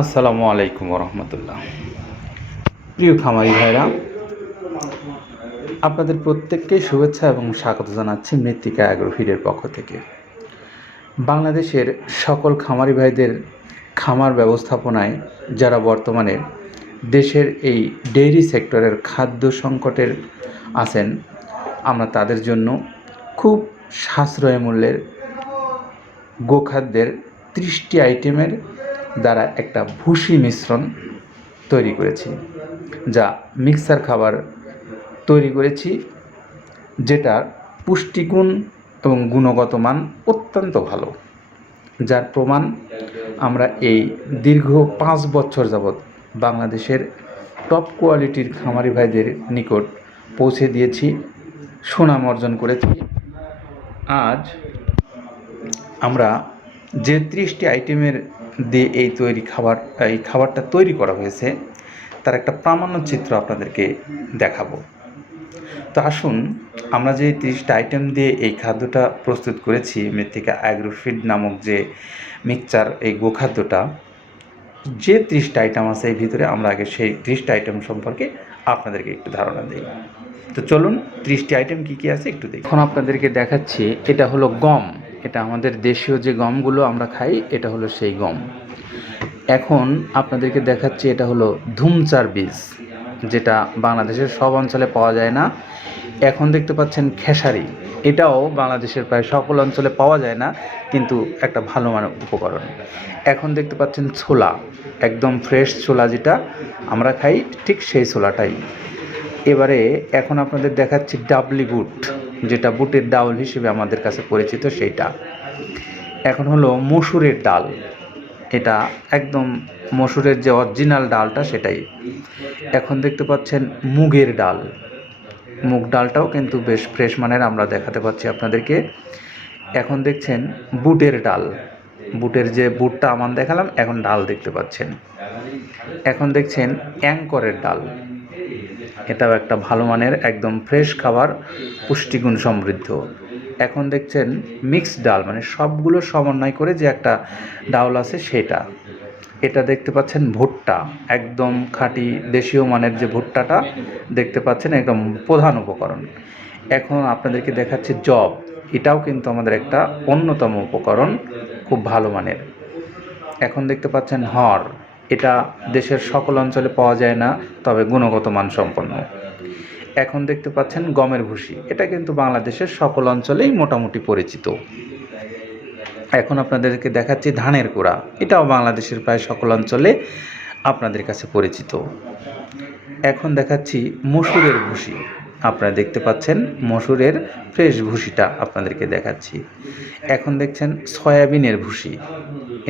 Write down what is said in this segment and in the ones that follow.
আসসালামু আলাইকুম রহমতুল্লাহ প্রিয় খামারি ভাইরা, আপনাদের প্রত্যেককে শুভেচ্ছা এবং স্বাগত জানাচ্ছি মৃত্তিকা অ্যাগ্রোফিডের পক্ষ থেকে। বাংলাদেশের সকল খামারি ভাইদের খামার ব্যবস্থাপনায় যারা বর্তমানে দেশের এই ডেইরি সেক্টরের খাদ্য সংকটের আছেন, আমরা তাদের জন্য খুব সাশ্রয় মূল্যের গোখাদ্যের ত্রিশটি আইটেমের দ্বারা একটা ভুসি মিশ্রণ তৈরি করেছি, যা মিক্সার খাবার তৈরি করেছি, যেটার পুষ্টিগুণ এবং গুণগত মান অত্যন্ত ভালো, যার প্রমাণ আমরা এই দীর্ঘ পাঁচ বছর যাবৎ বাংলাদেশের টপ কোয়ালিটির খামারি ভাইদের নিকট পৌঁছে দিয়েছি, সুনাম অর্জন করেছি। আজ আমরা যে ত্রিশটি আইটেমের দিয়ে এই তৈরি খাবার, এই খাবারটা তৈরি করা হয়েছে, তার একটা প্রামাণ্য চিত্র আপনাদেরকে দেখাবো। তো আসুন, আমরা যে ত্রিশটা আইটেম দিয়ে এই খাদ্যটা প্রস্তুত করেছি, মৃত্তিকা অ্যাগ্রোফিড নামক যে মিক্সচার, এই গোখাদ্যটা, যে ত্রিশটা আইটেম আছে এই ভিতরে আমরা আগে সেই ত্রিশটা আইটেম সম্পর্কে আপনাদেরকে একটু ধারণা দিই। তো চলুন, ত্রিশটি আইটেম কী কী আছে একটু দেখি। এখন আপনাদেরকে দেখাচ্ছি, এটা হলো গম। এটা আমাদের দেশীয় যে গমগুলো আমরা খাই, এটা হলো সেই গম। এখন আপনাদেরকে দেখাচ্ছি এটা হলো ধুমচার বীজ, যেটা বাংলাদেশের সব অঞ্চলে পাওয়া যায় না। এখন দেখতে পাচ্ছেন খেসারি, এটাও বাংলাদেশের প্রায় সকল অঞ্চলে পাওয়া যায় না, কিন্তু একটা ভালো মানের উপকরণ। এখন দেখতে পাচ্ছেন ছোলা, একদম ফ্রেশ ছোলা যেটা আমরা খাই, ঠিক সেই ছোলাটাই। এবারে এখন আপনাদের দেখাচ্ছি ডাবলি বুট। যেটা বুটের ডাউল হিসেবে আমাদের কাছে পরিচিত সেইটা। এখন হলো মসুরের ডাল। এটা একদম মসুরের যে অরিজিনাল ডালটা সেটাই। এখন দেখতে পাচ্ছেন মুগের ডাল। মুগ ডালটাও কিন্তু বেশ ফ্রেশ মানের আমরা দেখাতে পাচ্ছি আপনাদেরকে। এখন দেখছেন বুটের ডাল। বুটের যে বুটটা আমার দেখালাম, এখন ডাল দেখতে পাচ্ছেন। এখন দেখছেন অ্যাঙ্করের ডাল। এটাও একটা ভালো মানের, একদম ফ্রেশ খাবার, পুষ্টিগুণ সমৃদ্ধ। এখন দেখছেন মিক্সড ডাল মানে সবগুলো সমন্বয় করে যে একটা ডাল আছে সেটা। এটা দেখতে পাচ্ছেন ভুট্টা, একদম খাঁটি দেশীয় মানের যে ভুট্টাটা দেখতে পাচ্ছেন, একদম প্রধান উপকরণ। এখন আপনাদেরকে দেখাচ্ছি জব এটাও কিন্তু আমাদের একটা অন্যতম উপকরণ, খুব ভালো মানের। এখন দেখতে পাচ্ছেন হর এটা দেশের সকল অঞ্চলে পাওয়া যায় না, তবে গুণগত মান সম্পন্ন এখন দেখতে পাচ্ছেন গমের ভুসি। এটা কিন্তু বাংলাদেশের সকল অঞ্চলেই মোটামুটি পরিচিত। এখন আপনাদেরকে দেখাচ্ছি ধানের কুড়া। এটাও বাংলাদেশের প্রায় সকল অঞ্চলে আপনাদের কাছে পরিচিত। এখন দেখাচ্ছি মসুরের ভুসি। আপনারা দেখতে পাচ্ছেন মসুরের ফ্রেশ ভুসিটা আপনাদেরকে দেখাচ্ছি। এখন দেখছেন সয়াবিনের ভুসি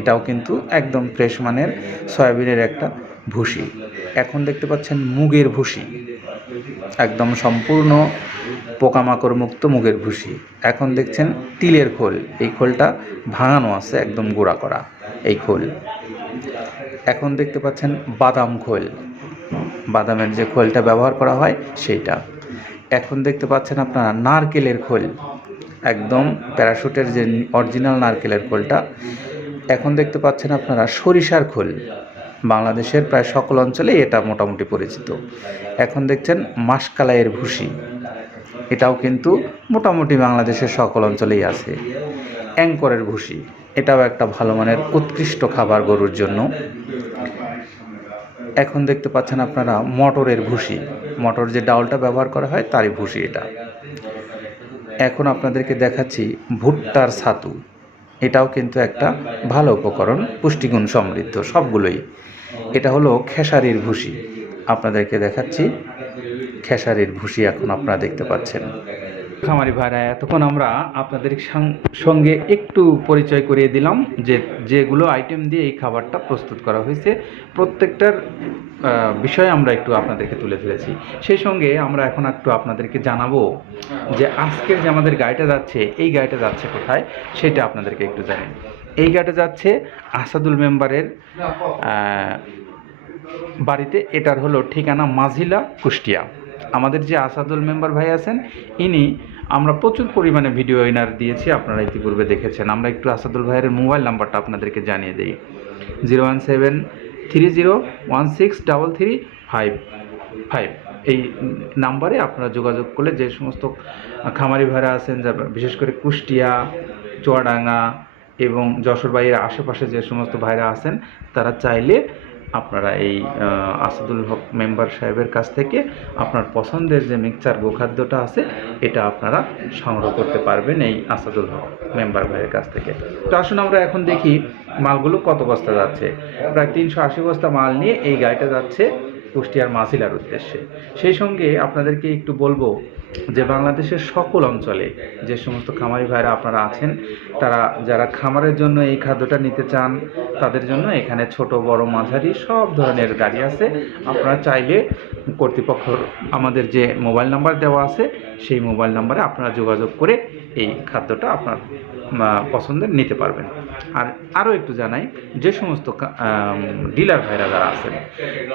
এটাও কিন্তু একদম ফ্রেশ মানের সয়াবিনের একটা ভুসি এখন দেখতে পাচ্ছেন মুগের ভুসি একদম সম্পূর্ণ পোকামাকড় মুক্ত মুগের ভুসি এখন দেখছেন তিলের খোল। এই খোলটা ভাঙানো আছে, একদম গুঁড়া করা এই খোল। এখন দেখতে পাচ্ছেন বাদাম খোল। বাদামের যে খোলটা ব্যবহার করা হয়, সেইটা। এখন দেখতে পাচ্ছেন আপনারা নারকেলের খোল। একদম প্যারাশুটের যে অরিজিনাল নারকেলের খোলটা। এখন দেখতে পাচ্ছেন আপনারা সরিষার খোল। বাংলাদেশের প্রায় সকল অঞ্চলেই এটা মোটামুটি পরিচিত। এখন দেখছেন মাসকালাইয়ের ভুসি। এটাও কিন্তু মোটামুটি বাংলাদেশের সকল অঞ্চলেই আছে। অ্যাঙ্করের ভুসি। এটাও একটা ভালো মানের উৎকৃষ্ট খাবার গরুর জন্য। এখন দেখতে পাচ্ছেন আপনারা মটরের ভুসি। মটর যে ডাউলটা ব্যবহার করা হয়, তারই ভুসি এটা। এখন আপনাদেরকে দেখাচ্ছি ভুট্টার ছাতু। এটাও কিন্তু একটা ভালো উপকরণ, পুষ্টিগুণ সমৃদ্ধ, সবগুলোই। এটা হলো খেসারির ভুসি। আপনাদেরকে দেখাচ্ছি, খেসারির ভুসি এখন আপনারা দেখতে পাচ্ছেন। খামারি ভাইরা, এতক্ষণ আমরা আপনাদের সঙ্গে একটু পরিচয় করিয়ে দিলাম যে যেগুলো আইটেম দিয়ে এই খাবারটা প্রস্তুত করা হয়েছে। প্রত্যেকটার বিষয় আমরা একটু আপনাদেরকে তুলে ধরেছি। সেই সঙ্গে আমরা এখন একটু আপনাদেরকে জানাব যে আজকের যে আমাদের গাড়িটা যাচ্ছে, এই গাড়িটা যাচ্ছে কোথায় সেটা আপনাদেরকে একটু জানেন এই গাড়িটা যাচ্ছে আসাদুল মেম্বারের বাড়িতে। এটার হলো ঠিকানা মাঝিলা কুষ্টিয়া। আমাদের যে আসাদুল মেম্বার ভাই আছেন, ইনি আমরা প্রচুর পরিমাণে ভিডিও এনার দিয়েছি, আপনারা ইতিপূর্বে দেখেছেন। আমরা একটু আসাদুল ভাইয়ের মোবাইল নাম্বারটা আপনাদেরকে জানিয়ে দিই। Zero one seven three zero one six double three five five এই নাম্বারে আপনারা যোগাযোগ করলে যে সমস্ত খামারি ভাইরা আছেন যা বিশেষ করে কুষ্টিয়া, চুয়াডাঙ্গা এবং যশোর বাইরের আশেপাশে যে সমস্ত ভাইরা আছেন, তারা চাইলে আপনারা এই আসাদুল হক মেম্বার সাহেবের কাছ থেকে আপনার পছন্দের যে মিক্সচার গোখাদ্যটা আছে, এটা আপনারা সংগ্রহ করতে পারবেন এই আসাদুল হক মেম্বার ভাইয়ের কাছ থেকে। তো আসুন আমরা এখন দেখি মালগুলো কত বস্তা যাচ্ছে। প্রায় তিনশো আশি বস্তা মাল নিয়ে এই গাড়িটা যাচ্ছে কুষ্টিয়ার মাসিলার উদ্দেশ্যে। সেই সঙ্গে আপনাদেরকে একটু বলব যে বাংলাদেশের সকল অঞ্চলে যে সমস্ত খামারি ভাইরা আপনারা আছেন, তারা যারা খামারের জন্য এই খাদ্যটা নিতে চান, তাদের জন্য এখানে ছোট, বড়, মাঝারি সব ধরনের গাড়ি আছে। আপনারা চাইলে কর্তৃপক্ষ আমাদের যে মোবাইল নাম্বার দেওয়া আছে, সেই মোবাইল নাম্বারে আপনারা যোগাযোগ করে এই খাদ্যটা আপনার পছন্দের নিতে পারবেন। আর আরও একটু জানাই, যে সমস্ত ডিলার ভাইরা যারা আছেন,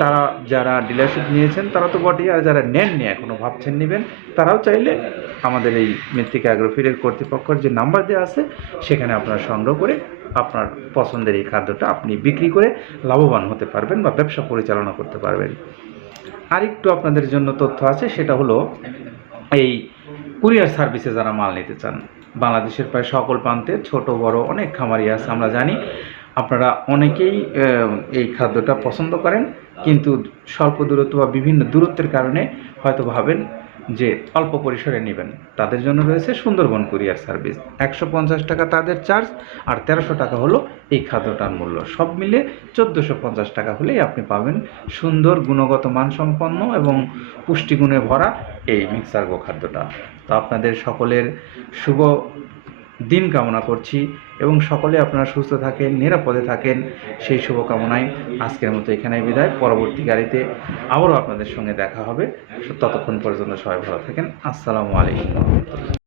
তারা যারা ডিলারশিপ নিয়েছেন, তারা তো বটেই আর যারা নেননি এখনও ভাবছেন নেবেন তারাও চাইলে আমাদের এই মৃত্তিকা অ্যাগ্রোফিডের কর্তৃপক্ষের যে নাম্বার দেওয়া আছে, সেখানে আপনারা সংগ্রহ করে আপনার পছন্দের এই খাদ্যটা আপনি বিক্রি করে লাভবান হতে পারবেন বা ব্যবসা পরিচালনা করতে পারবেন। আরেকটু আপনাদের জন্য তথ্য আছে, সেটা হলো এই কুরিয়ার সার্ভিসে যারা মাল নিতে চান, বাংলাদেশের প্রায় সকল প্রান্তে ছোট, বড় অনেক খামারি আছে, আমরা জানি আপনারা অনেকেই এই খাদ্যটা পছন্দ করেন, কিন্তু স্বল্প দূরত্ব বা বিভিন্ন দূরত্বের কারণে হয়তো ভাবেন যে অল্প পরিসরে নেবেন। তাদের জন্য রয়েছে সুন্দরবন কুরিয়ার সার্ভিস। একশো পঞ্চাশ টাকা তাদের চার্জ আর তেরোশো টাকা হলো এই খাদ্যটার মূল্য। সব মিলে চোদ্দোশো পঞ্চাশ টাকা হলেই আপনি পাবেন সুন্দর গুণগত মানসম্পন্ন এবং পুষ্টিগুণে ভরা এই মিক্সার গো খাদ্যটা তো আপনাদের সকলের শুভ দিন কামনা করছি এবং সকলে আপনারা সুস্থ থাকেন, নিরাপদে থাকেন। সেই শুভকামনায় আজকের মতো এখানেই বিদায়। পরবর্তী গাড়িতে আবারও আপনাদের সঙ্গে দেখা হবে। ততক্ষণ পর্যন্ত সবাই ভালো থাকেন। আসসালামু আলাইকুম।